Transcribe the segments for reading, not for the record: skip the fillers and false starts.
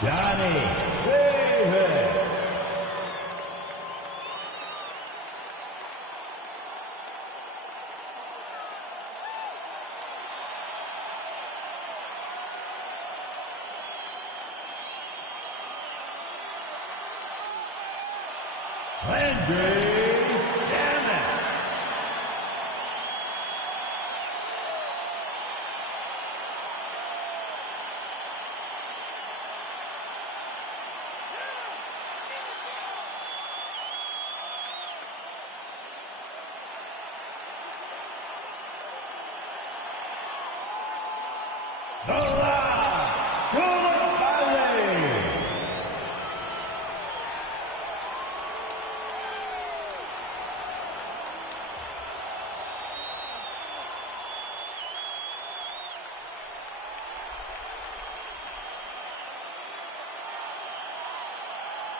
Johnny Davis. Landry Shamet. Noah Coulibaly.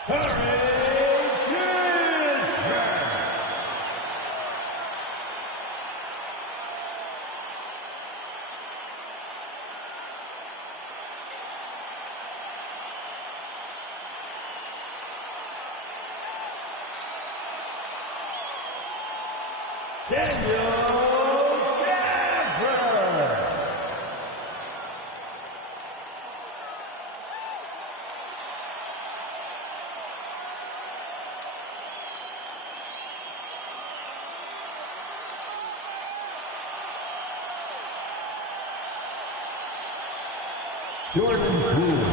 Courage Gisbert. Daniel Gafford. Jordan Poole.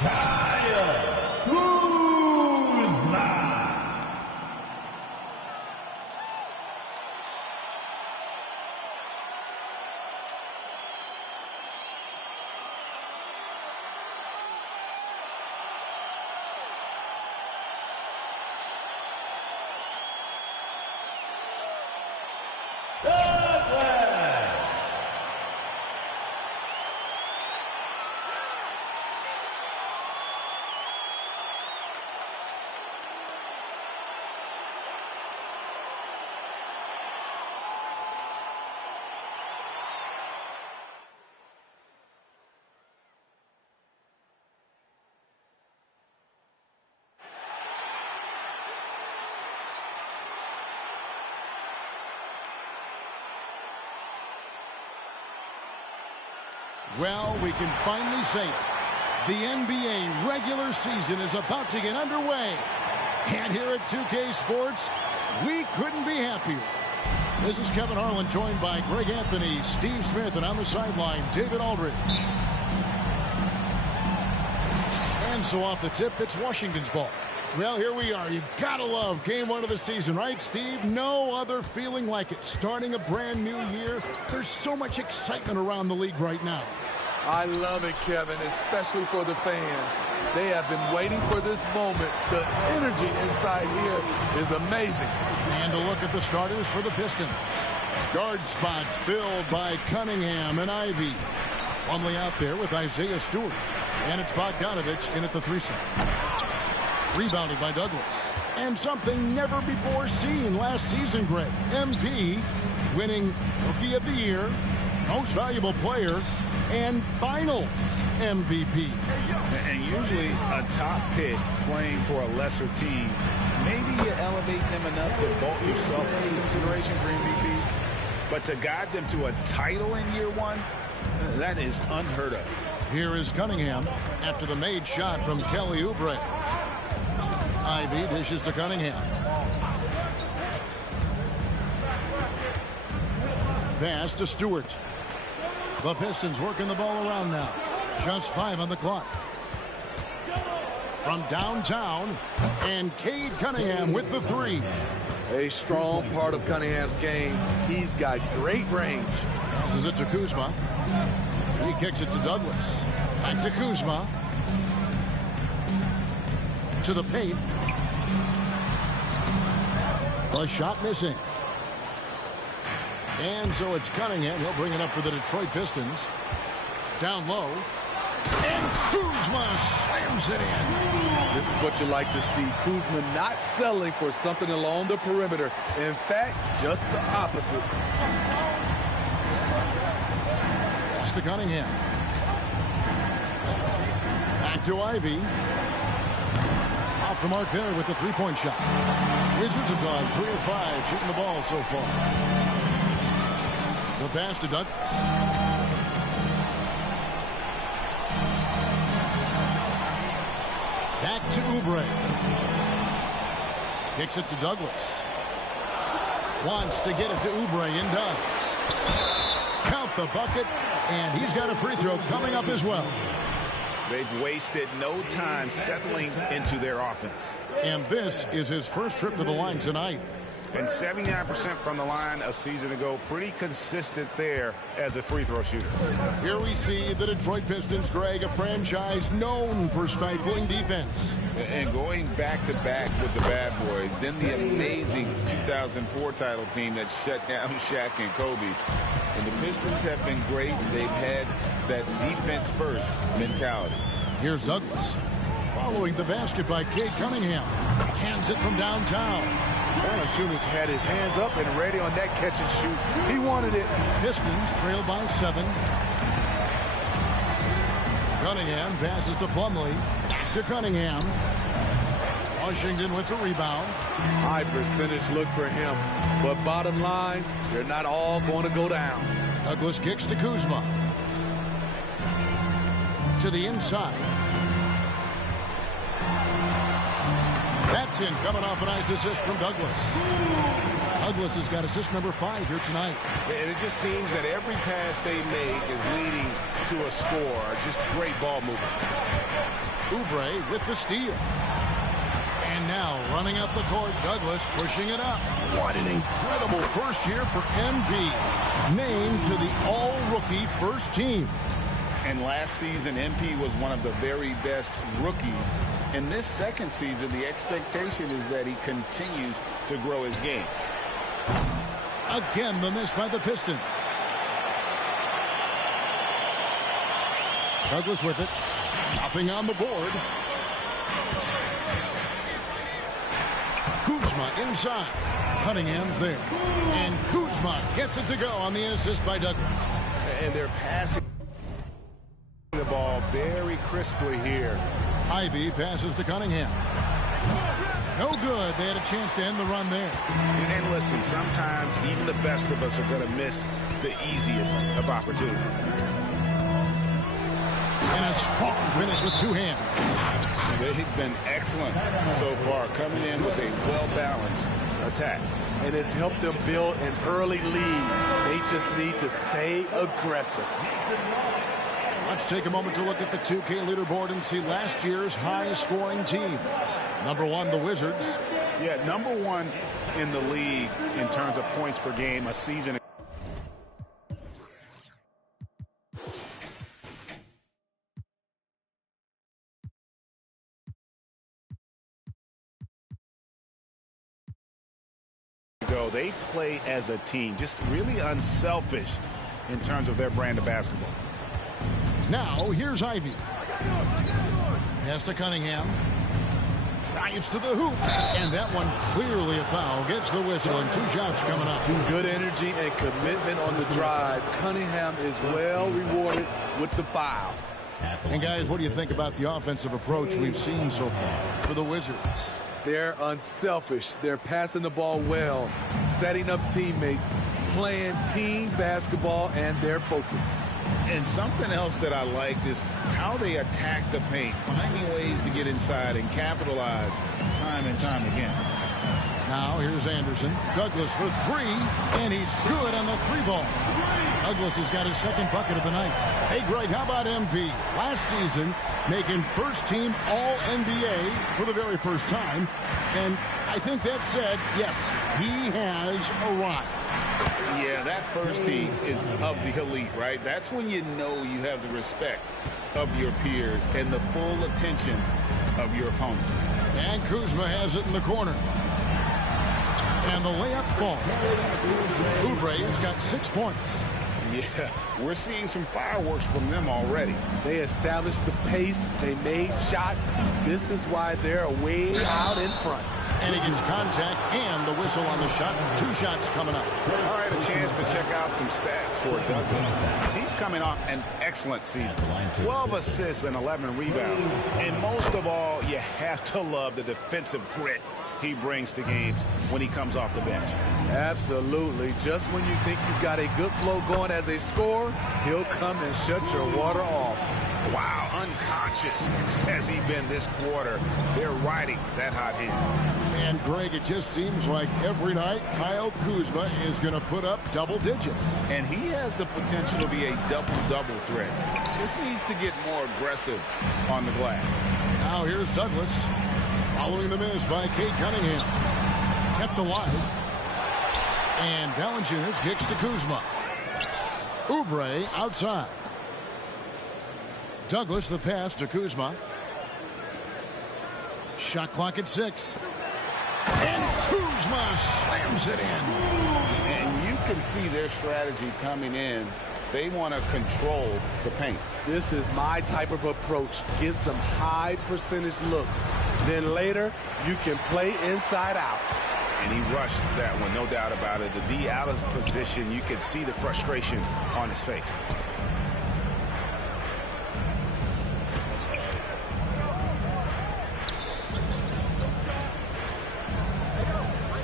Kyle Kuzma. Douglas. Well, we can finally say it. The NBA regular season is about to get underway. And here at 2K Sports, we couldn't be happier. This is Kevin Harlan, joined by Greg Anthony, Steve Smith, and on the sideline, David Aldridge. And so off the tip, it's Washington's ball. Well, here we are. You gotta love game one of the season, right, Steve? No other feeling like it. Starting a brand new year, there's so much excitement around the league right now. I love it, Kevin, especially for the fans. They have been waiting for this moment. The energy inside here is amazing. And a look at the starters for the Pistons. Guard spots filled by Cunningham and Ivy. Plumlee out there with Isaiah Stewart. And it's Bogdanovich in at the 3 slot. Rebounded by Douglas. And something never before seen last season, Greg. MP winning Rookie of the Year, Most Valuable Player, and Finals MVP. And usually a top pick playing for a lesser team, maybe you elevate them enough to vault yourself into consideration for MVP. But to guide them to a title in year one, that is unheard of. Here is Cunningham after the made shot from Kelly Oubre. Ivy dishes to Cunningham. Pass to Stewart. The Pistons working the ball around now. Just 5 on the clock. From downtown, and Cade Cunningham with the 3. A strong part of Cunningham's game. He's got great range. Passes it to Kuzma. He kicks it to Douglas. Back to Kuzma. To the paint. A shot missing. And so it's Cunningham. He'll bring it up for the Detroit Pistons. Down low. And Kuzma slams it in. This is what you like to see. Kuzma not settling for something along the perimeter. In fact, just the opposite. Pass to Cunningham. Back to Ivy. Off the mark there with the three-point shot. Wizards have gone 3 of 5 shooting the ball so far. The pass to Douglas. Back to Oubre. Kicks it to Douglas. Wants to get it to Oubre and does. Count the bucket, and he's got a free throw coming up as well. They've wasted no time settling into their offense. And this is his first trip to the line tonight. And 79% from the line a season ago. Pretty consistent there as a free throw shooter. Here we see the Detroit Pistons, Greg, a franchise known for stifling defense. And going back-to-back with the bad boys. Then the amazing 2004 title team that shut down Shaq and Kobe. And the Pistons have been great. They've had that defense-first mentality. Here's Douglas. Following the basket by Cade Cunningham. Hands it from downtown. Valanciunas had his hands up and ready on that catch and shoot. He wanted it. Pistons trail by 7. Cunningham passes to Plumlee. Back to Cunningham. Washington with the rebound. High percentage look for him. But bottom line, they're not all going to go down. Douglas kicks to Kuzma. To the inside. That's in, coming off a nice assist from Douglas. Douglas has got assist number 5 here tonight. And it just seems that every pass they make is leading to a score. Just great ball movement. Oubre with the steal. And now running up the court, Douglas pushing it up. What an incredible first year for MV. Named to the all-rookie first team. And last season, MP was one of the very best rookies. In this second season, the expectation is that he continues to grow his game. Again, the miss by the Pistons. Douglas with it. Nothing on the board. Kuzma inside. Cunningham's there. And Kuzma gets it to go on the assist by Douglas. And they're passing the ball very crisply here. Ivy passes to Cunningham. No good. They had a chance to end the run there. And listen, sometimes even the best of us are going to miss the easiest of opportunities. And a strong finish with 2 hands. They've been excellent so far, coming in with a well-balanced attack. And it's helped them build an early lead. They just need to stay aggressive. Let's take a moment to look at the 2K leaderboard and see last year's high-scoring teams. Number 1, the Wizards. Yeah, number 1 in the league in terms of points per game a season. They play as a team, just really unselfish in terms of their brand of basketball. Now, here's Ivy. Pass to Cunningham. Drives to the hoop. And that one clearly a foul. Gets the whistle, and 2 shots coming up. Good energy and commitment on the drive. Cunningham is well rewarded with the foul. And, guys, what do you think about the offensive approach we've seen so far for the Wizards? They're unselfish. They're passing the ball well, setting up teammates, playing team basketball, and they're focused. And something else that I liked is how they attack the paint, finding ways to get inside and capitalize time and time again. Now here's Anderson. Douglas for 3, and he's good on the 3-ball. Douglas has got his second bucket of the night. Hey, Greg, how about MV? Last season, making first-team All-NBA for the very first time. And I think that said, yes, he has arrived. Yeah, that first team is of the elite, right? That's when you know you have the respect of your peers and the full attention of your opponents. And Kuzma has it in the corner. And the layup falls. Oubre has got 6 points. Yeah, we're seeing some fireworks from them already. They established the pace. They made shots. This is why they're way out in front. And he gets contact and the whistle on the shot. 2 shots coming up. All right, a chance to check out some stats for Douglas. He's coming off an excellent season. 12 assists and 11 rebounds. And most of all, you have to love the defensive grit he brings to games when he comes off the bench. Absolutely. Just when you think you've got a good flow going as a scorer, he'll come and shut your water off. Wow, unconscious has he been this quarter. They're riding that hot hand. And, Greg, it just seems like every night Kyle Kuzma is going to put up double digits. And he has the potential to be a double-double threat. Just needs to get more aggressive on the glass. Now here's Douglas. Following the miss by Cade Cunningham. Kept alive. And Valanciunas kicks to Kuzma. Oubre outside. Douglas the pass to Kuzma. Shot clock at 6. And Kuzma slams it in. And you can see their strategy coming in. They want to control the paint. This is my type of approach. Get some high percentage looks. Then later, you can play inside out. And he rushed that one, no doubt about it. The D out of position, you can see the frustration on his face.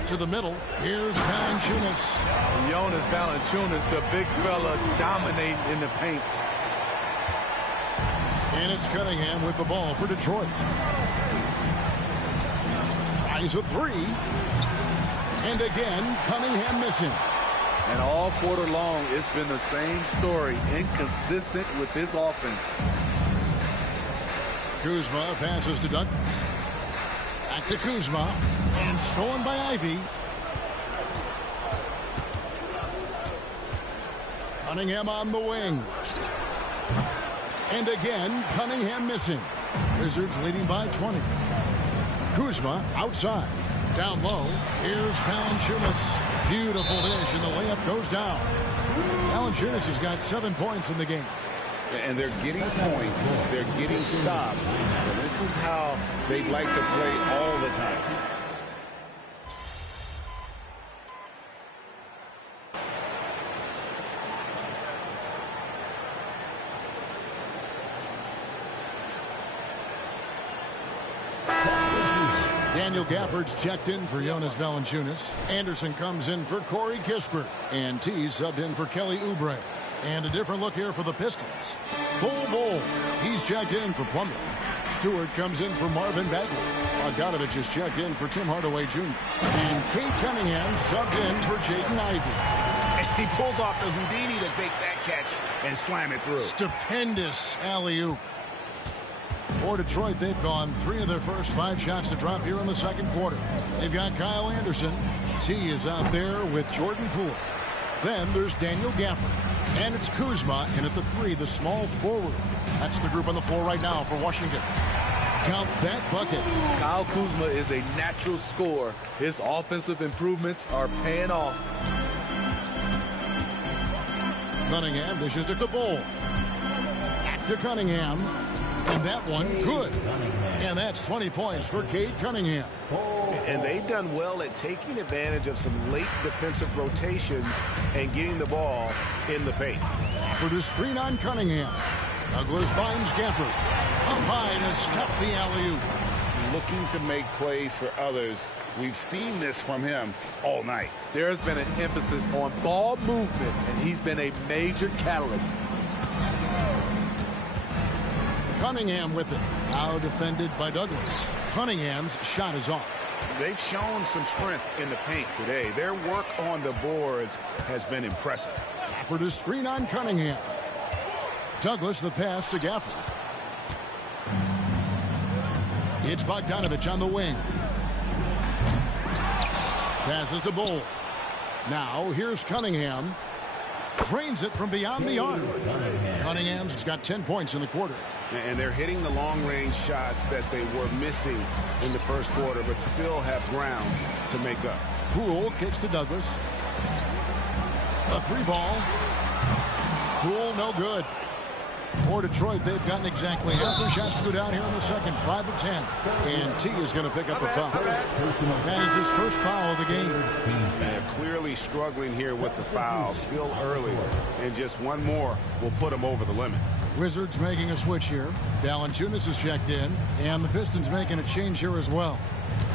To the middle. Here's Valanciunas. Jonas Valanciunas, the big fella, dominating in the paint. And it's Cunningham with the ball for Detroit. Tries a 3. And again, Cunningham missing. And all quarter long, it's been the same story. Inconsistent with this offense. Kuzma passes to Douglas. Back to Kuzma. And stolen by Ivy. Cunningham on the wing. And again, Cunningham missing. Wizards leading by 20. Kuzma outside. Down low. Here's Valanciunas. Beautiful dish, and the layup goes down. Valanciunas has got 7 points in the game. And they're getting points. They're getting stops. And this is how they'd like to play all the time. Daniel Gafford's checked in for Jonas Valanciunas. Anderson comes in for Corey Kispert. And T subbed in for Kelly Oubre. And a different look here for the Pistons. Bull. He's checked in for Plumlee. Stewart comes in for Marvin Bagley. Bogdanovich is checked in for Tim Hardaway Jr. And Cade Cunningham subbed in for Jaden Ivey. And he pulls off the Houdini to make that catch and slam it through. Stupendous alley-oop. For Detroit, they've gone 3 of their first 5 shots to drop here in the second quarter. They've got Kyle Anderson. T is out there with Jordan Poole. Then there's Daniel Gafford. And it's Kuzma in at the 3, the small forward. That's the group on the floor right now for Washington. Count that bucket. Kyle Kuzma is a natural scorer. His offensive improvements are paying off. Cunningham dishes to Cabal. Back to Cunningham. And that one, good. And that's 20 points for Cade Cunningham. And they've done well at taking advantage of some late defensive rotations and getting the ball in the paint. For the screen on Cunningham. Douglas finds Gafford. Up high to stuff the alley-oop. Looking to make plays for others. We've seen this from him all night. There's been an emphasis on ball movement, and he's been a major catalyst. Cunningham with it. Now defended by Douglas. Cunningham's shot is off. They've shown some strength in the paint today. Their work on the boards has been impressive. For the screen on Cunningham. Douglas the pass to Gafford. It's Bogdanovich on the wing. Passes to Bull. Now here's Cunningham. Drains it from beyond the arc. Cunningham's got 10 points in the quarter. And they're hitting the long-range shots that they were missing in the first quarter, but still have ground to make up. Poole kicks to Douglas. A 3-ball. Poole, no good. For Detroit, they've gotten exactly half their shots to go down here in the second. 5 of 10. And T is going to pick up a foul. That is his first foul of the game. And clearly struggling here with the foul. Still early. And just one more will put him over the limit. Wizards making a switch here. Valanciunas is checked in. And the Pistons making a change here as well.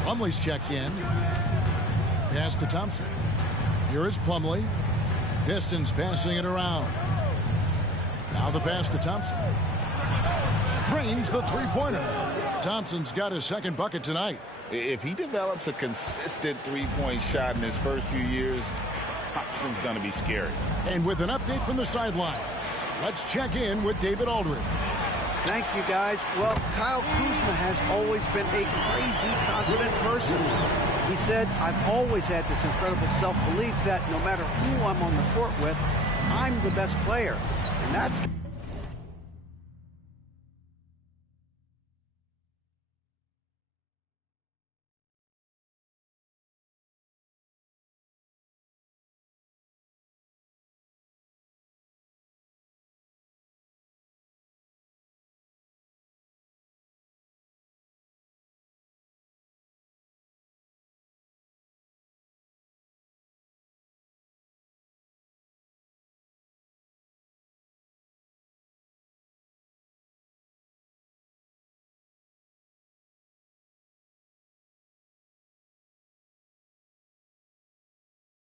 Plumlee's checked in. Pass to Thompson. Here is Plumlee. Pistons passing it around. Now the pass to Thompson. Drains the three-pointer. Thompson's got his second bucket tonight. If he develops a consistent three-point shot in his first few years, Thompson's going to be scary. And with an update from the sideline, let's check in with David Aldridge. Thank you, guys. Well, Kyle Kuzma has always been a crazy, confident person. He said, I've always had this incredible self-belief that no matter who I'm on the court with, I'm the best player. And that's...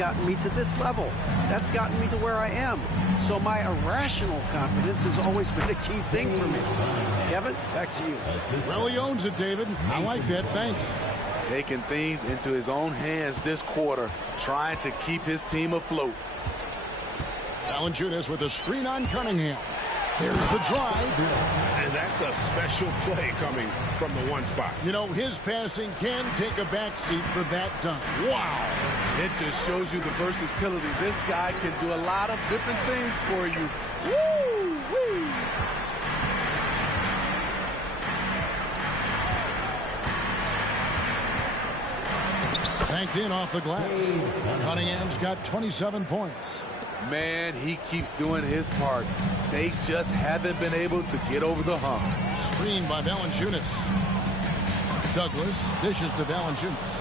gotten me to this level. That's gotten me to where I am. So my irrational confidence has always been a key thing for me. Kevin, back to you. Well, he owns it, David. I like that. Thanks. Taking things into his own hands this quarter, trying to keep his team afloat. Valanciunas with a screen on Cunningham. There's the drive. And that's a special play coming from the one spot. You know, his passing can take a backseat for that dunk. Wow. It just shows you the versatility. This guy can do a lot of different things for you. Woo-wee. Banked in off the glass. Cunningham's got 27 points. Man, he keeps doing his part. They just haven't been able to get over the hump. Screened by Valanciunas. Douglas dishes to Valanciunas.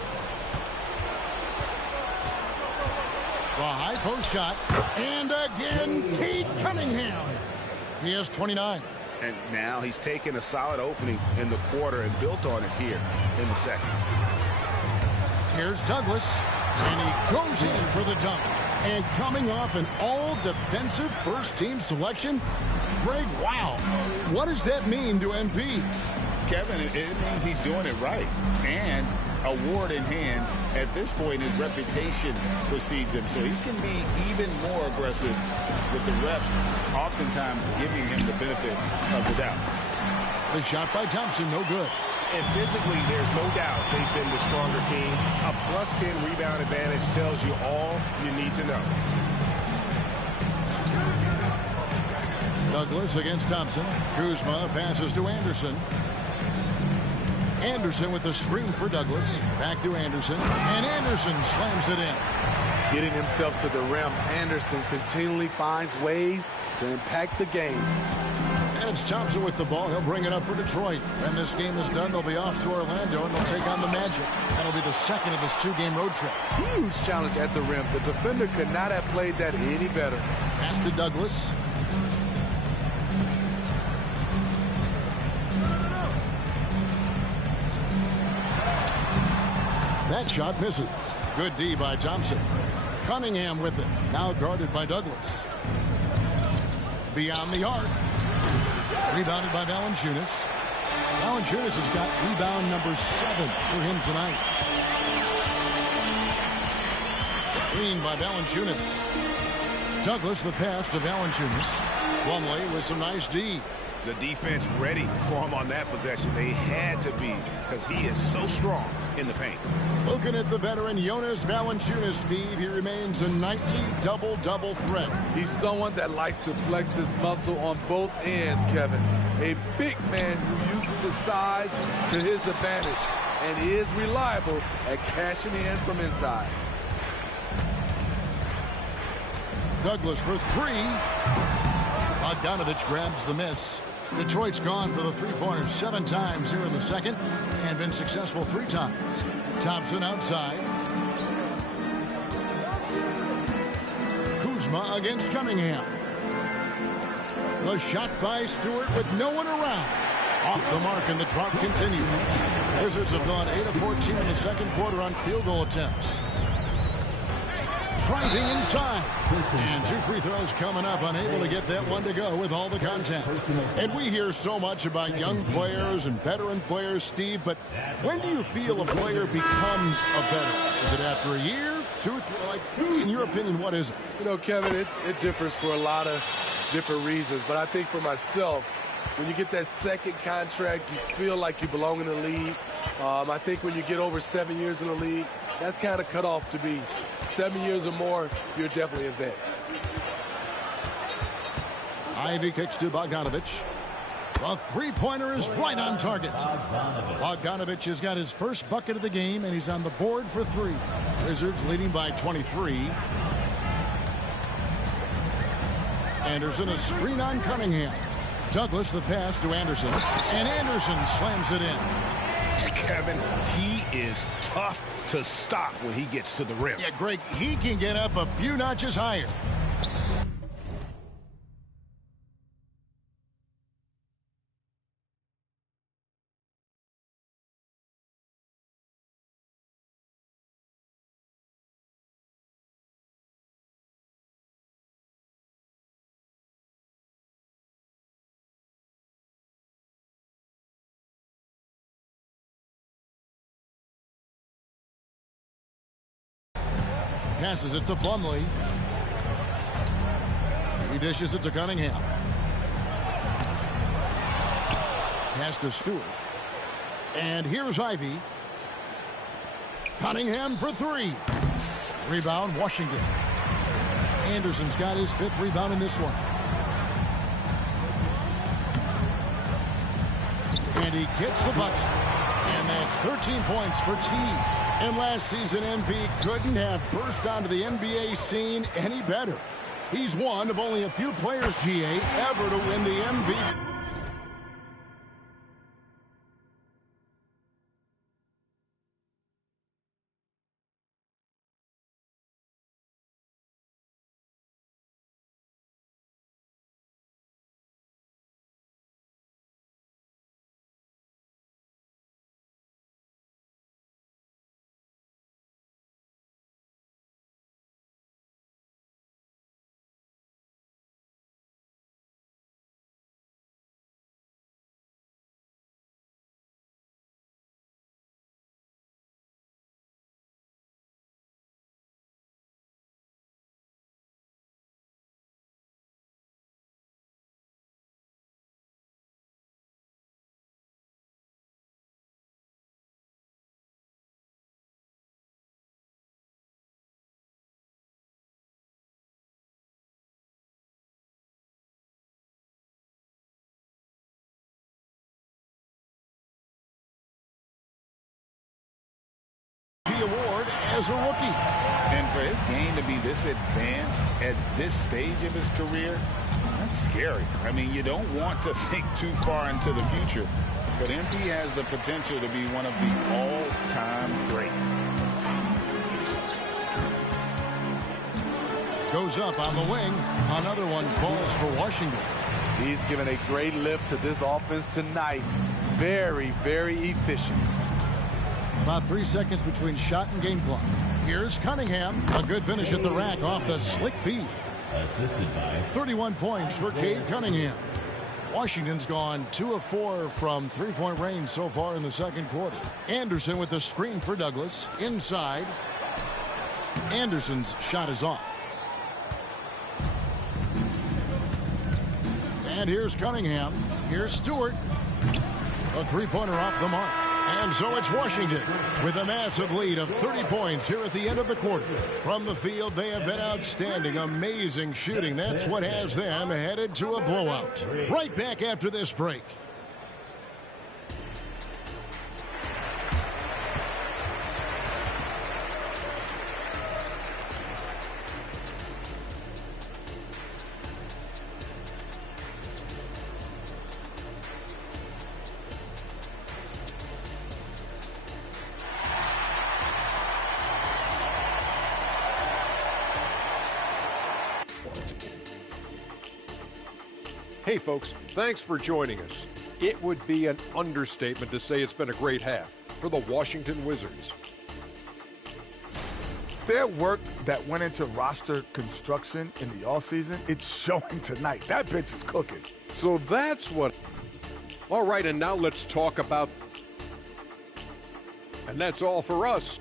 The high post shot. And again, Cade Cunningham. He has 29. And now he's taken a solid opening in the quarter and built on it here in the second. Here's Douglas. And he goes in for the dunk. And coming off an all-defensive first-team selection, Greg, wow. What does that mean to MP? Kevin, it means he's doing it right. And award in hand, at this point, his reputation precedes him. So he can be even more aggressive with the refs, oftentimes giving him the benefit of the doubt. The shot by Thompson, no good. And physically, there's no doubt they've been the stronger team. A plus 10 rebound advantage tells you all you need to know. Douglas against Thompson. Kuzma passes to Anderson. Anderson with the screen for Douglas. Back to Anderson. And Anderson slams it in. Getting himself to the rim, Anderson continually finds ways to impact the game. And it's Thompson with the ball. He'll bring it up for Detroit. When this game is done, they'll be off to Orlando, and they'll take on the Magic. That'll be the second of this two-game road trip. Huge challenge at the rim. The defender could not have played that any better. Pass to Douglas. That shot misses. Good D by Thompson. Cunningham with it. Now guarded by Douglas. Beyond the arc. Rebounded by Valanciunas. Valanciunas has got rebound number 7 for him tonight. Screen by Valanciunas. Douglas the pass to Valanciunas. Plumlee with some nice D. The defense ready for him on that possession. They had to be because he is so strong in the paint. Looking at the veteran Jonas Valanciunas, Steve, he remains a nightly double-double threat. He's someone that likes to flex his muscle on both ends, Kevin. A big man who uses his size to his advantage and is reliable at cashing in from inside. Douglas for three. Bogdanovich grabs the miss. Detroit's gone for the three-pointer 7 times here in the second and been successful 3 times. Thompson outside. Kuzma against Cunningham. The shot by Stewart with no one around. Off the mark, and the drought continues. Wizards have gone 8 of 14 in the second quarter on field goal attempts. Driving inside. And 2 free throws coming up, unable to get that one to go with all the contact. And we hear so much about young players and veteran players, Steve, but when do you feel a player becomes a veteran? Is it after a year, 2, 3? Like, in your opinion, what is it? You know, Kevin, it differs for a lot of different reasons, but I think for myself, when you get that second contract, you feel like you belong in the league. I think when you get over 7 years in the league, that's kind of cut off to be 7 years or more, you're definitely a vet. Ivy kicks to Bogdanovich. The three-pointer is right on target. Bogdanovich has got his first bucket of the game, and he's on the board for 3. Wizards leading by 23. Anderson a screen on Cunningham. Douglas the pass to Anderson, and Anderson slams it in. Kevin, he is tough to stop when he gets to the rim. Yeah, Greg, he can get up a few notches higher. Passes it to Plumlee. He dishes it to Cunningham. Pass to Stewart. And here's Ivy. Cunningham for 3. Rebound, Washington. Anderson's got his 5th rebound in this one. And he gets the bucket. And that's 13 points for T. And last season, MP couldn't have burst onto the NBA scene any better. He's one of only a few players, GA, ever to win the MVP. Award as a rookie. And for his game to be this advanced at this stage of his career, that's scary. I mean, you don't want to think too far into the future, but MP has the potential to be one of the all-time greats. Goes up on the wing. Another one falls for Washington. He's given a great lift to this offense tonight. Very, very efficient. About 3 seconds between shot and game clock. Here's Cunningham. A good finish at the rack off the slick feed. Assisted by 31 points for Cade Cunningham. Washington's gone 2 of 4 from three-point range so far in the second quarter. Anderson with the screen for Douglas. Inside. Anderson's shot is off. And here's Cunningham. Here's Stewart. A three-pointer off the mark. And so it's Washington with a massive lead of 30 points here at the end of the quarter. From the field, they have been outstanding. Amazing shooting. That's what has them headed to a blowout. Right back after this break. Hey folks, thanks for joining us. It would be an understatement to say it's been a great half for the Washington Wizards. Their work that went into roster construction in the offseason, it's showing tonight. That bench is cooking. So that's what... All right, and now let's talk about... And that's all for us.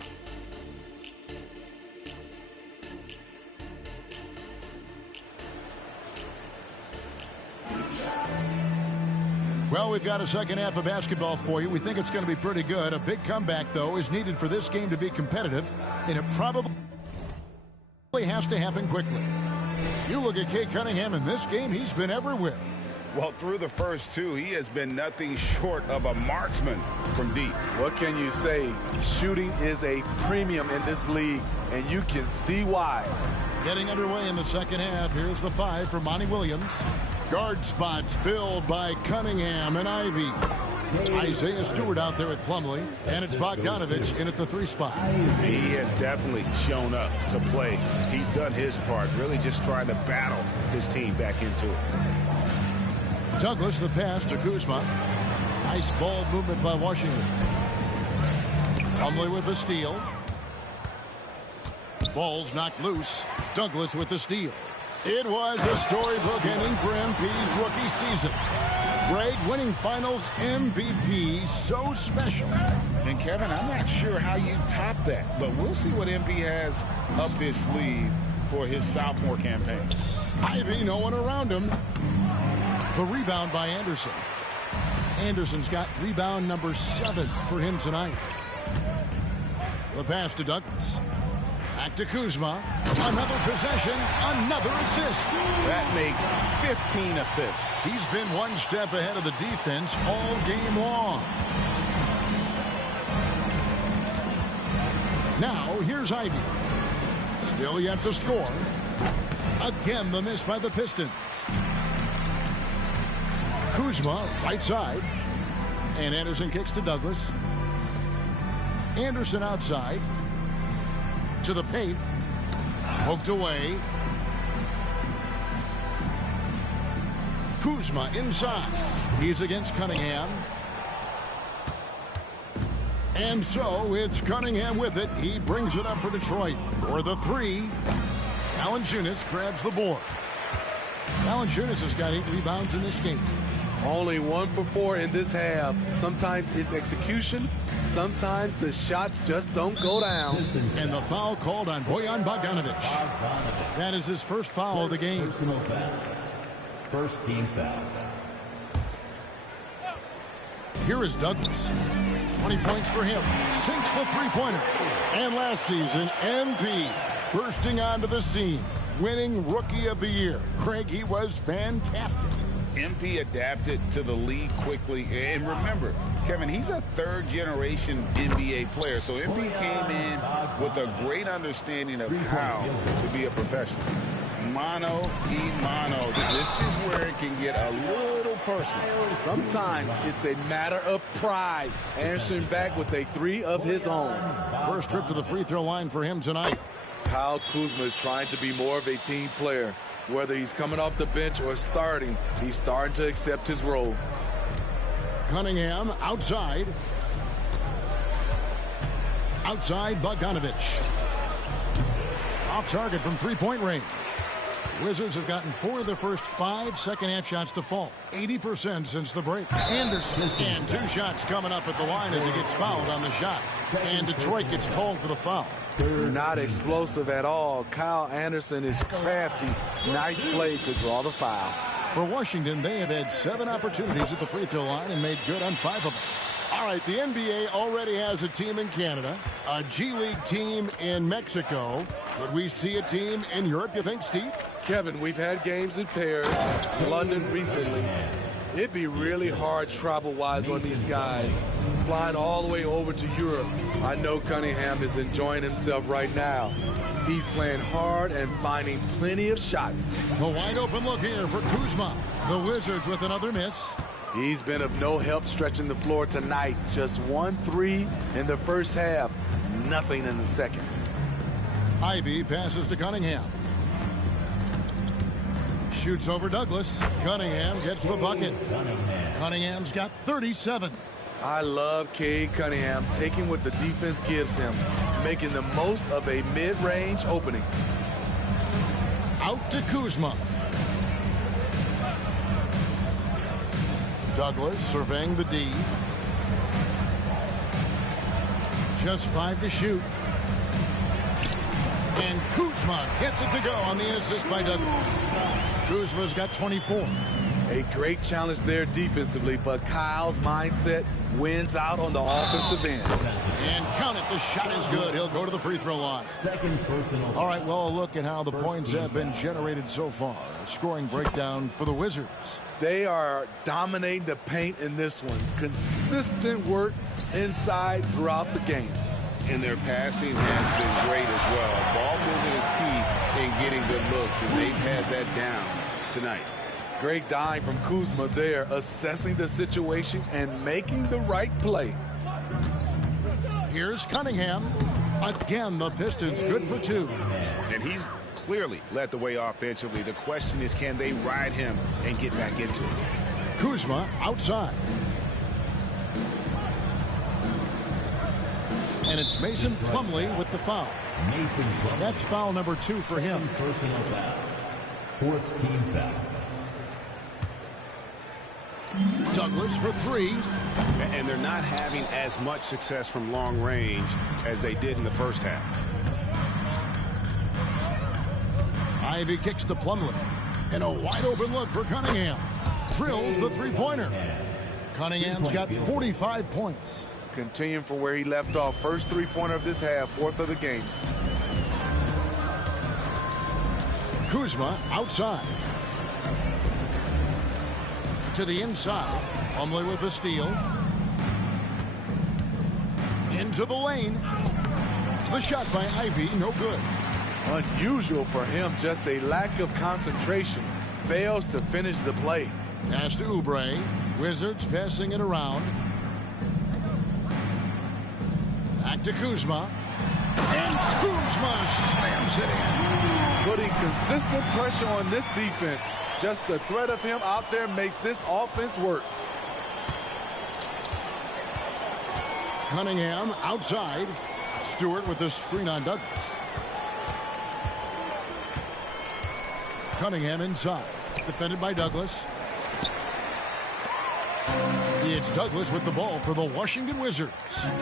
Well, we've got a second half of basketball for you. We think it's going to be pretty good. A big comeback, though, is needed for this game to be competitive, and it probably has to happen quickly. You look at Cade Cunningham in this game, he's been everywhere. Well, through the first two, he has been nothing short of a marksman from deep. What can you say? Shooting is a premium in this league, and you can see why. Getting underway in the second half. Here's the 5 for Monty Williams. Guard spots filled by Cunningham and Ivy. Isaiah Stewart out there with Plumlee, and it's Bogdanovich in at the 3 spot. He has definitely shown up to play. He's done his part, really just trying to battle his team back into it. Douglas, the pass to Kuzma. Nice ball movement by Washington. Plumlee with the steal. Ball's knocked loose. Douglas with the steal. It was a storybook ending for MP's rookie season. Greg, winning finals MVP, so special. And Kevin, I'm not sure how you top that, but we'll see what MP has up his sleeve for his sophomore campaign. Ivy, no one around him. The rebound by Anderson. Anderson's got rebound number 7 for him tonight. The pass to Douglas. Back to Kuzma. Another possession, another assist. That makes 15 assists. He's been one step ahead of the defense all game long. Now, here's Ivy. Still yet to score. Again, the miss by the Pistons. Kuzma, right side. And Anderson kicks to Douglas. Anderson outside. To the paint. Poked away. Kuzma inside. He's against Cunningham. And so it's Cunningham with it. He brings it up for Detroit. For the 3. Valanciunas grabs the board. Valanciunas has got 8 rebounds in this game. Only 1 for 4 in this half. Sometimes it's execution. Sometimes the shots just don't go down. And the foul called on Bojan Bogdanovich. That is his first foul of the game. Personal foul. First team foul. Here is Douglas. 20 points for him. Sinks the three-pointer. And last season, MP bursting onto the scene. Winning Rookie of the Year. Craig, he was fantastic. MP adapted to the league quickly. And remember, Kevin, he's a third-generation NBA player. So MP came in with a great understanding of how to be a professional. Mano y mano. This is where it can get a little personal. Sometimes it's a matter of pride. Anderson back with a 3 of his own. First trip to the free throw line for him tonight. Kyle Kuzma is trying to be more of a team player. Whether he's coming off the bench or starting, he's starting to accept his role. Cunningham outside. Outside Bogdanovich. Off target from three-point range. Wizards have gotten 4 of their first 5 second-half shots to fall. 80% since the break. Anderson. And 2 shots coming up at the line as he gets fouled on the shot. And Detroit gets called for the foul. Not explosive at all. Kyle Anderson is crafty. Nice play to draw the foul. For Washington, they have had 7 opportunities at the free throw line and made good on 5 of them. All right, the NBA already has a team in Canada, a G League team in Mexico. Could we see a team in Europe, you think, Steve? Kevin, we've had games in Paris, London recently. It'd be really hard travel-wise on these guys, flying all the way over to Europe. I know Cunningham is enjoying himself right now. He's playing hard and finding plenty of shots. A wide-open look here for Kuzma. The Wizards with another miss. He's been of no help stretching the floor tonight. Just 1 3 in the first half. Nothing in the second. Ivy passes to Cunningham. Shoots over Douglas. Cunningham gets the bucket. Cunningham's got 37. I love Cade Cunningham taking what the defense gives him, making the most of a mid-range opening. Out to Kuzma. Douglas surveying the D. Just 5 to shoot. And Kuzma gets it to go on the assist by Douglas. Kuzma's got 24. A great challenge there defensively, but Kyle's mindset wins out on the offensive end. And count it, the shot is good. He'll go to the free throw line. Second personal. All right, well, a look at how the points have been generated so far. A scoring breakdown for the Wizards. They are dominating the paint in this one. Consistent work inside throughout the game. And their passing has been great as well. Ball movement is key in getting good looks, and they've had that down tonight. Great dime from Kuzma there, assessing the situation and making the right play. Here's Cunningham. Again, the Pistons good for 2. And he's clearly led the way offensively. The question is, can they ride him and get back into it? Kuzma outside. And it's Mason Plumlee with the foul. Mason Plumlee. That's foul number 2 for him. Second personal foul. Fourth team foul. Douglas for 3. And they're not having as much success from long range as they did in the first half. Ivy kicks to Plumlee. And a wide open look for Cunningham. Drills the three-pointer. Cunningham's got 45 points. Continuing from where he left off. First three-pointer of this half, 4th of the game. Kuzma outside. To the inside. Plumlee with the steal. Into the lane. The shot by Ivy, no good. Unusual for him, just a lack of concentration. Fails to finish the play. Pass to Oubre. Wizards passing it around. Back to Kuzma. And Kuzma slams it in. Putting consistent pressure on this defense. Just the threat of him out there makes this offense work. Cunningham outside. Stewart with the screen on Douglas. Cunningham inside. Defended by Douglas. It's Douglas with the ball for the Washington Wizards.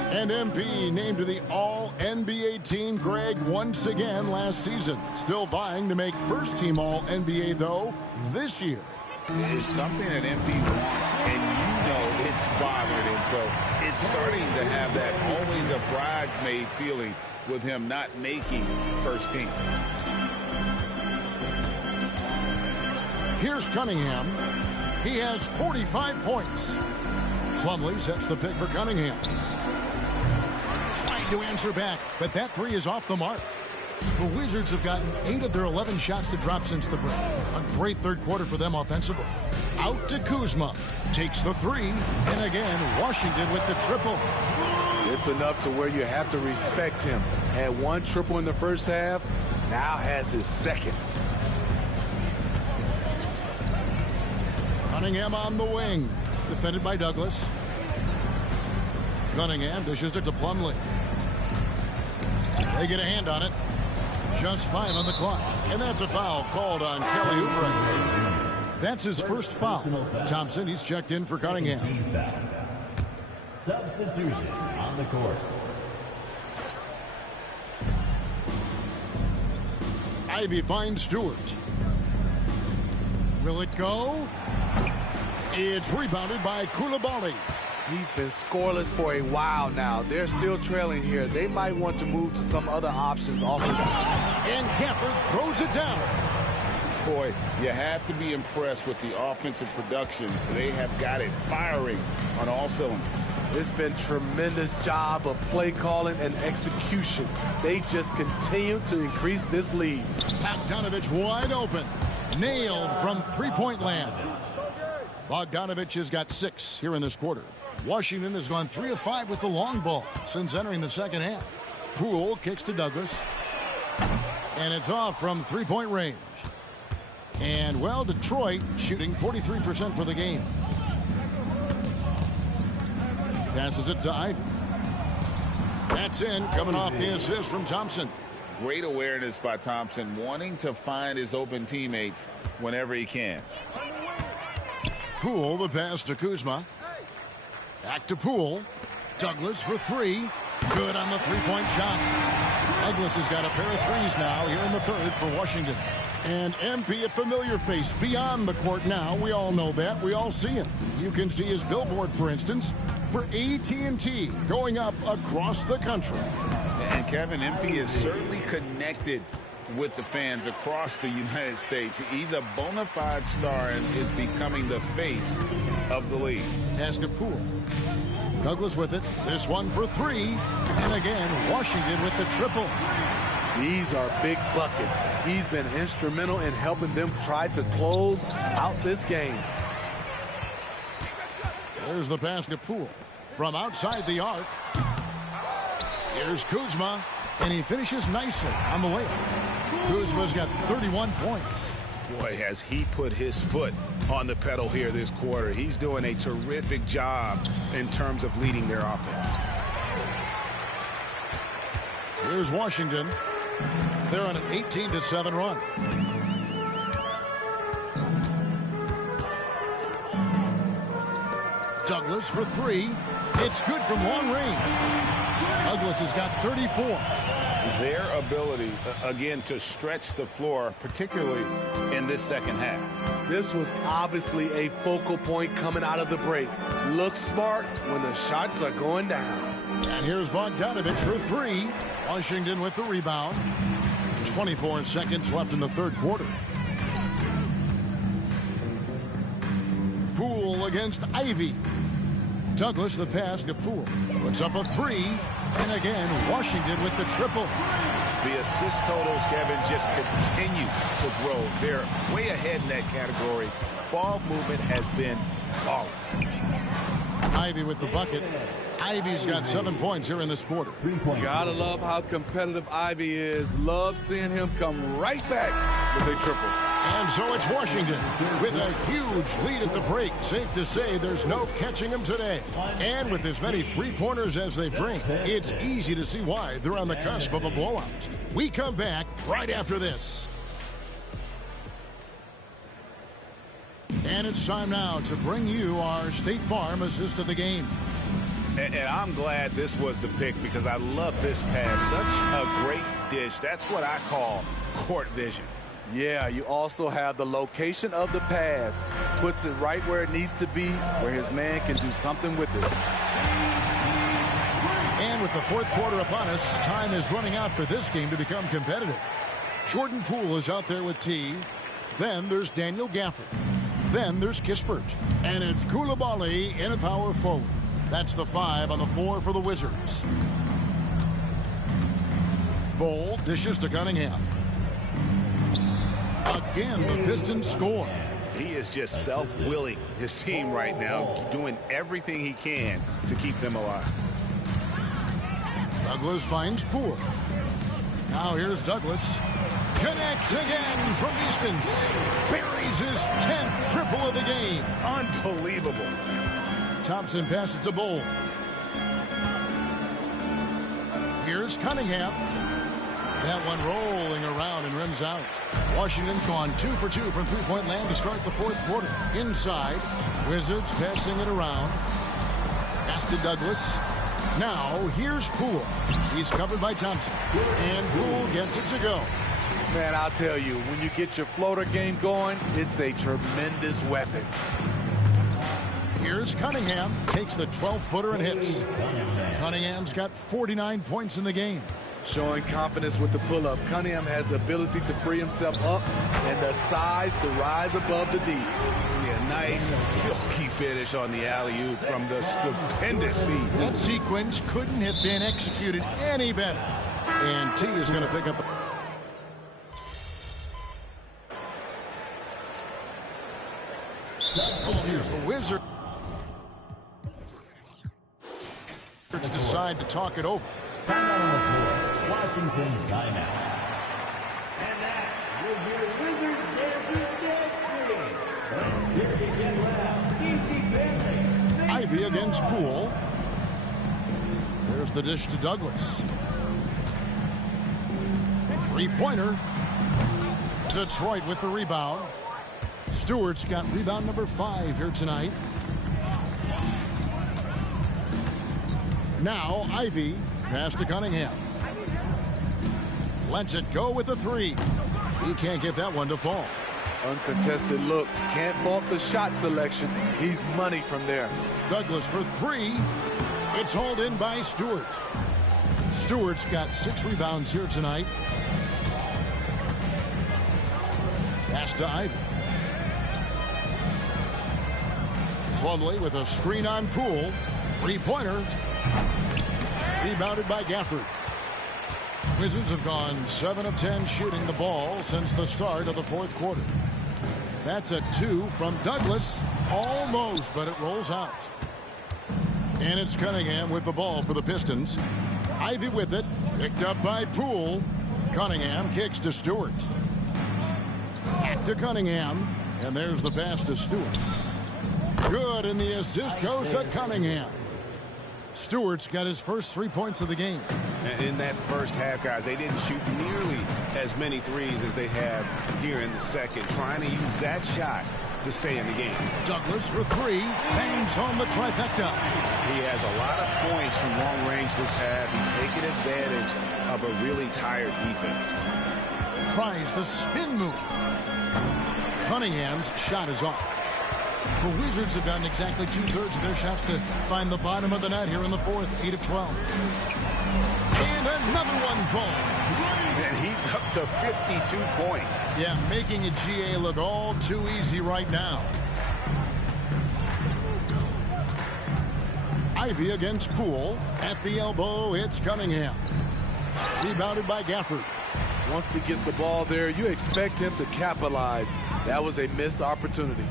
And MP named to the All-NBA team, Greg, once again last season. Still vying to make first-team All-NBA, though, this year. It's something that MP wants, and you know it's bothered him. So it's starting to have that always a bridesmaid feeling with him not making first team. Here's Cunningham. He has 45 points. Plumlee sets the pick for Cunningham. Trying to answer back, but that 3 is off the mark. The Wizards have gotten 8 of their 11 shots to drop since the break. A great third quarter for them offensively. Out to Kuzma. Takes the 3. And again, Washington with the triple. It's enough to where you have to respect him. Had 1 triple in the first half, now has his 2nd. Cunningham on the wing. Defended by Douglas. Cunningham dishes it to Plumlee. They get a hand on it. Just 5 on the clock. And that's a foul called on Kelly Oubre. That's his first foul. Thompson, he's checked in for Cunningham. Substitution on the court. Ivy finds Stewart. Will it go? It's rebounded by Coulibaly. He's been scoreless for a while now. They're still trailing here. They might want to move to some other options offensively. And Gafford throws it down. Boy, you have to be impressed with the offensive production. They have got it firing on all cylinders. It's been tremendous job of play calling and execution. They just continue to increase this lead. Bogdanovich wide open. Nailed from three-point land. Bogdanovich has got 6 here in this quarter. Washington has gone 3 of 5 with the long ball since entering the second half. Poole kicks to Douglas. And it's off from three-point range. And, well, Detroit shooting 43% for the game. Passes it to Ivy. That's in, coming off the assist from Thompson. Great awareness by Thompson, wanting to find his open teammates whenever he can. Poole, the pass to Kuzma. Back to Poole. Douglas for three. Good on the three-point shot. Douglas has got a pair of threes now here in the third for Washington. And MP, a familiar face beyond the court now. We all know that. We all see him. You can see his billboard, for instance, for AT&T going up across the country. And Kevin, MP is certainly connected with the fans across the United States. He's a bona fide star and is becoming the face of the league. Pass to Poole. Douglas with it. This one for three. And again, Washington with the triple. These are big buckets. He's been instrumental in helping them try to close out this game. There's the pass to Poole from outside the arc. Here's Kuzma, and he finishes nicely on the way. Kuzma's got 31 points. Boy, has he put his foot on the pedal here this quarter. He's doing a terrific job in terms of leading their offense. Here's Washington. They're on an 18-7 run. Douglas for three. It's good from long range. Douglas has got 34. Their ability, again, to stretch the floor, particularly in this second half. This was obviously a focal point coming out of the break. Look smart when the shots are going down. And here's Bogdanovich for three. Washington with the rebound. 24 seconds left in the third quarter. Poole against Ivy. Douglas the pass to Poole. Puts up a three. And again, Washington with the triple. The assist totals, Kevin, just continue to grow. They're way ahead in that category. Ball movement has been flawless. Ivy with the bucket. Ivy's got 7 points here in this quarter. Gotta love how competitive Ivy is. Love seeing him come right back with a triple. And so it's Washington with a huge lead at the break. Safe to say there's no catching them today. And with as many three-pointers as they bring, it's easy to see why they're on the cusp of a blowout. We come back right after this. And it's time now to bring you our State Farm assist of the game. And I'm glad this was the pick because I love this pass. Such a great dish. That's what I call court vision. Yeah, you also have the location of the pass. Puts it right where it needs to be, where his man can do something with it. And with the fourth quarter upon us, time is running out for this game to become competitive. Jordan Poole is out there with T. Then there's Daniel Gafford. Then there's Kispert. And it's Coulibaly in a power forward. That's the 5 on the 4 for the Wizards. Bol dishes to Cunningham. Again, the Pistons score. He is just self-willing his team right now, doing everything he can to keep them alive. Douglas finds Poole. Now here's Douglas. Connects again from distance. Buries his 10th triple of the game. Unbelievable. Thompson passes to Bol. Here's Cunningham. That one rolling around and rims out. Washington's gone 2 for 2 from three-point land to start the fourth quarter. Inside, Wizards passing it around. Pass to Douglas. Now, here's Poole. He's covered by Thompson. And Poole gets it to go. Man, I'll tell you, when you get your floater game going, it's a tremendous weapon. Here's Cunningham. Takes the 12-footer and hits. Cunningham's got 49 points in the game. Showing confidence with the pull-up. Cunningham has the ability to free himself up and the size to rise above the deep. Yeah, nice silky finish on the alley-oop from the stupendous feed. That sequence couldn't have been executed any better. And T is going to pick up the... The Wizards decide to talk it over. Washington timeout. And that was your Wizards versus Ivy against Poole. There's the dish to Douglas. Three-pointer. Detroit with the rebound. Stewart's got rebound number 5 here tonight. Now Ivy, pass to Cunningham. Lets it go with the 3. He can't get that one to fall. Uncontested look. Can't fault the shot selection. He's money from there. Douglas for 3. It's hauled in by Stewart. Stewart's got 6 rebounds here tonight. Pass to Ivy. Plumlee with a screen on Poole. Three-pointer. Rebounded by Gafford. Wizards have gone 7 of 10 shooting the ball since the start of the 4th quarter. That's a 2 from Douglas. Almost, but it rolls out. And it's Cunningham with the ball for the Pistons. Ivy with it. Picked up by Poole. Cunningham kicks to Stewart. Back to Cunningham. And there's the pass to Stewart. Good, and the assist goes to Cunningham. Stewart's got his first 3 points of the game. In that first half, guys, they didn't shoot nearly as many threes as they have here in the second, trying to use that shot to stay in the game. Douglas for 3, bangs home the trifecta. He has a lot of points from long range this half. He's taking advantage of a really tired defense. Tries the spin move. Cunningham's shot is off. The Wizards have gotten exactly 2/3 of their shots to find the bottom of the net here in the 4th, 8 of 12. And another one falls. And he's up to 52 points. Yeah, making a GA look all too easy right now. Ivy against Poole. At the elbow, it's Cunningham. Rebounded by Gafford. Once he gets the ball there, you expect him to capitalize. That was a missed opportunity.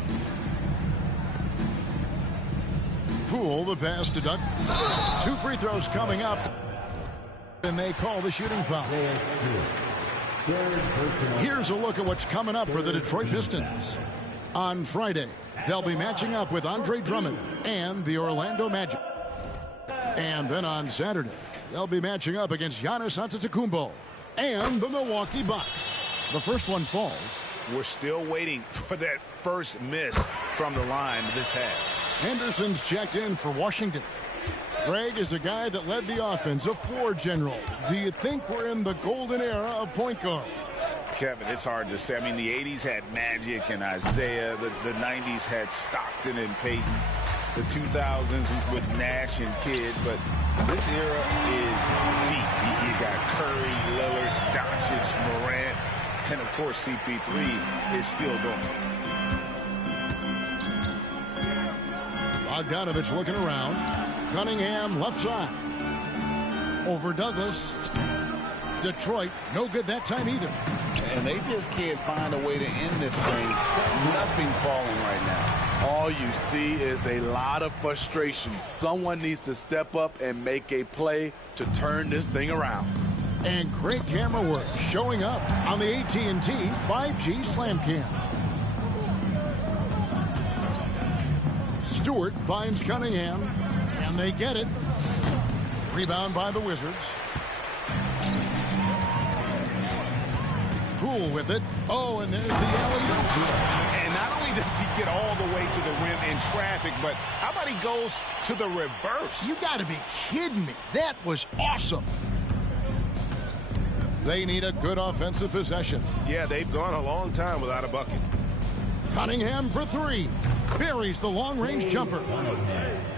Poole, the pass to Douglas. 2 free throws coming up. And they call the shooting foul. Here's a look at what's coming up for the Detroit Pistons. On Friday, they'll be matching up with Andre Drummond and the Orlando Magic. And then on Saturday, they'll be matching up against Giannis Antetokounmpo and the Milwaukee Bucks. The first one falls. We're still waiting for that first miss from the line this half. Henderson's checked in for Washington. Greg is a guy that led the offense, a floor general. Do you think we're in the golden era of point guards? Kevin, it's hard to say. I mean, the 80s had Magic and Isaiah. The 90s had Stockton and Peyton. The 2000s with Nash and Kidd. But this era is deep. You got Curry, Lillard, Doncic, Morant, and, of course, CP3 is still going. Bogdanovich looking around. Cunningham left side. Over Douglas. Detroit, no good that time either. And they just can't find a way to end this thing. Nothing falling right now. All you see is a lot of frustration. Someone needs to step up and make a play to turn this thing around. And great camera work showing up on the AT&T 5G Slam Cam. Stewart finds Cunningham, and they get it. Rebound by the Wizards. Poole with it. Oh, and there's the alley-oop. And not only does he get all the way to the rim in traffic, but how about he goes to the reverse? You got to be kidding me. That was awesome. They need a good offensive possession. Yeah, they've gone a long time without a bucket. Cunningham for 3. Buries the long-range jumper.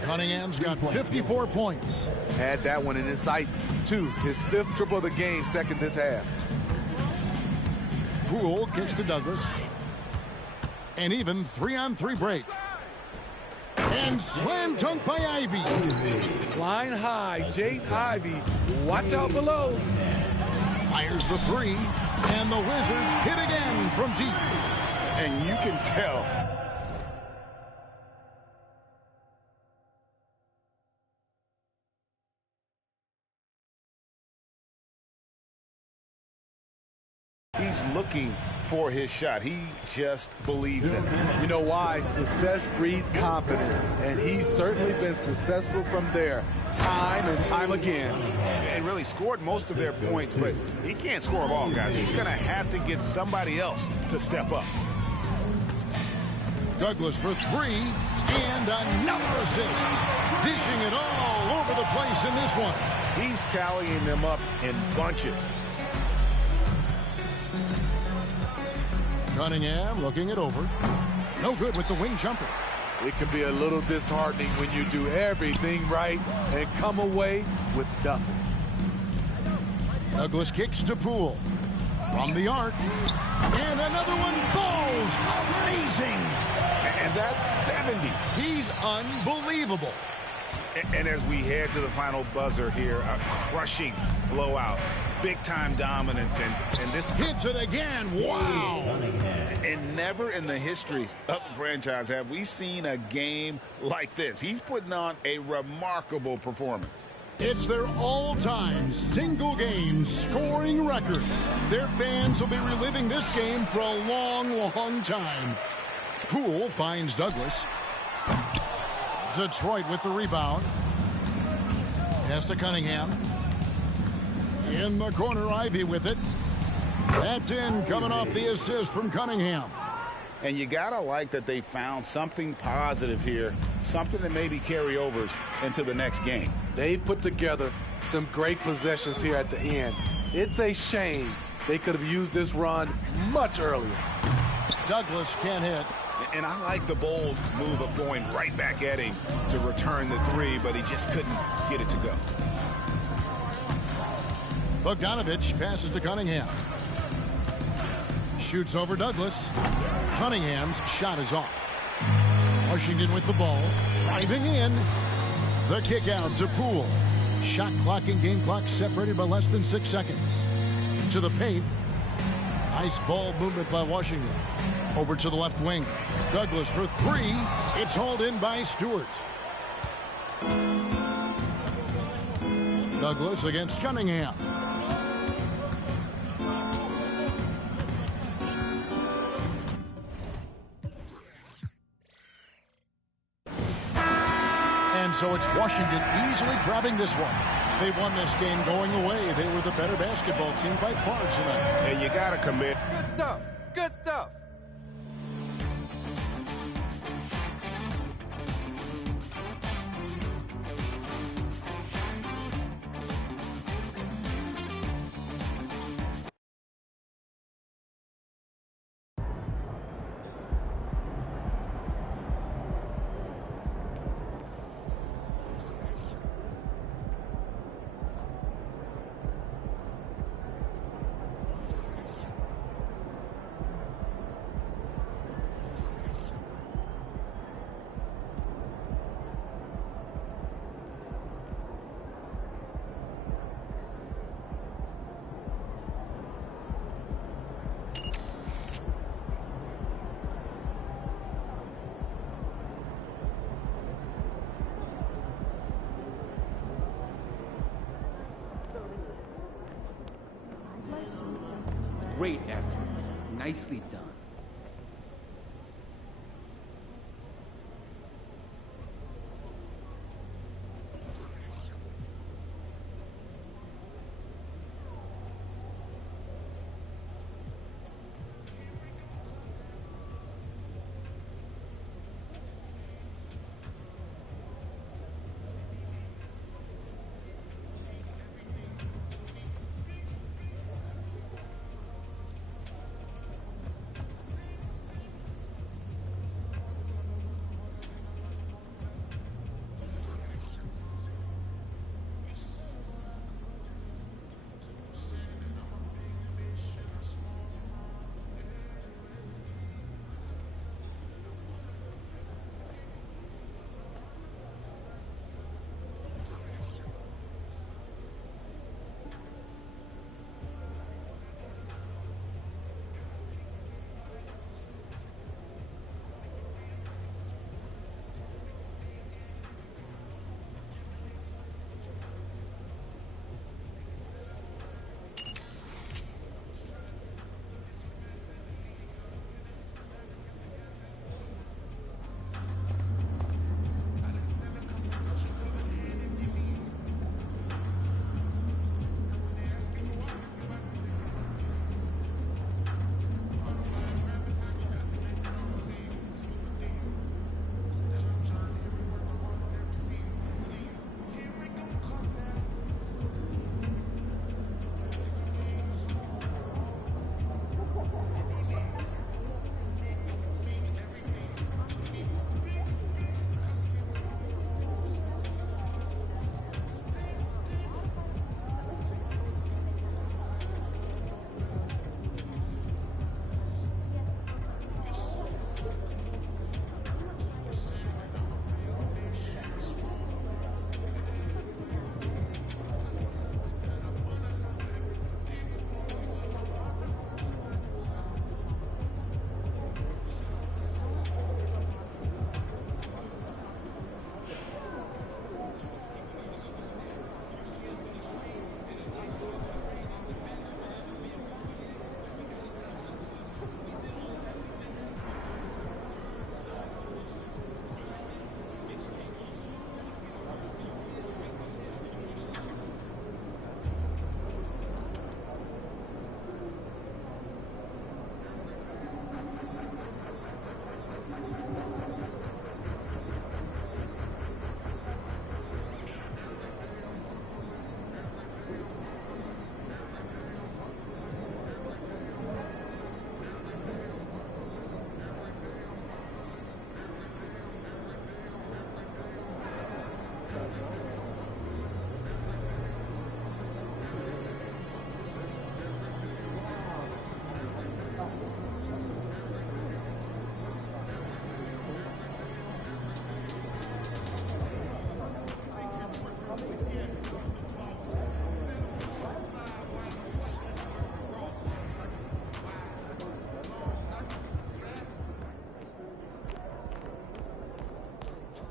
Cunningham's got 54 points. Had that one in his sights, too. His 5th triple of the game, second this half. Poole kicks to Douglas. An even 3-on-3 break. And slam dunk by Ivy. Flying high, Jaden Ivy. Watch out below. Fires the 3. And the Wizards hit again from deep. And you can tell. He's looking for his shot. He just believes in it. You know why? Success breeds confidence, and he's certainly been successful from there, time and time again. And really scored most of their points, but he can't score them all, guys. He's going to have to get somebody else to step up. Douglas for three, and another assist. Dishing it all over the place in this one. He's tallying them up in bunches. Cunningham looking it over. No good with the wing jumper. It can be a little disheartening when you do everything right and come away with nothing. Douglas kicks to Poole. From the arc. And another one falls. Amazing. And that's 70. He's unbelievable. And as we head to the final buzzer here, a crushing blowout. Big-time dominance, and this hits it again. Wow. And never in the history of the franchise have we seen a game like this. He's putting on a remarkable performance. It's their all-time single-game scoring record. Their fans will be reliving this game for a long, long time. Poole finds Douglas. Detroit with the rebound. Pass to Cunningham. In the corner, Ivy with it. That's in, coming off the assist from Cunningham. And you gotta like that they found something positive here, something that maybe carry overs into the next game. They've put together some great possessions here at the end. It's a shame they could have used this run much earlier. Douglas can't hit. And I like the bold move of going right back at him to return the three, but he just couldn't get it to go. Bogdanovich passes to Cunningham. Shoots over Douglas. Cunningham's shot is off. Washington with the ball. Driving in. The kick out to Poole. Shot clock and game clock separated by less than 6 seconds. To the paint. Nice ball movement by Washington. Over to the left wing. Douglas for three. It's hauled in by Stewart. Douglas against Cunningham. And so it's Washington easily grabbing this one. They won this game going away. They were the better basketball team by far tonight. And you got to commit. Good stuff. Good stuff. Great effort. Nicely done.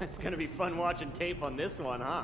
It's going to be fun watching tape on this one, huh?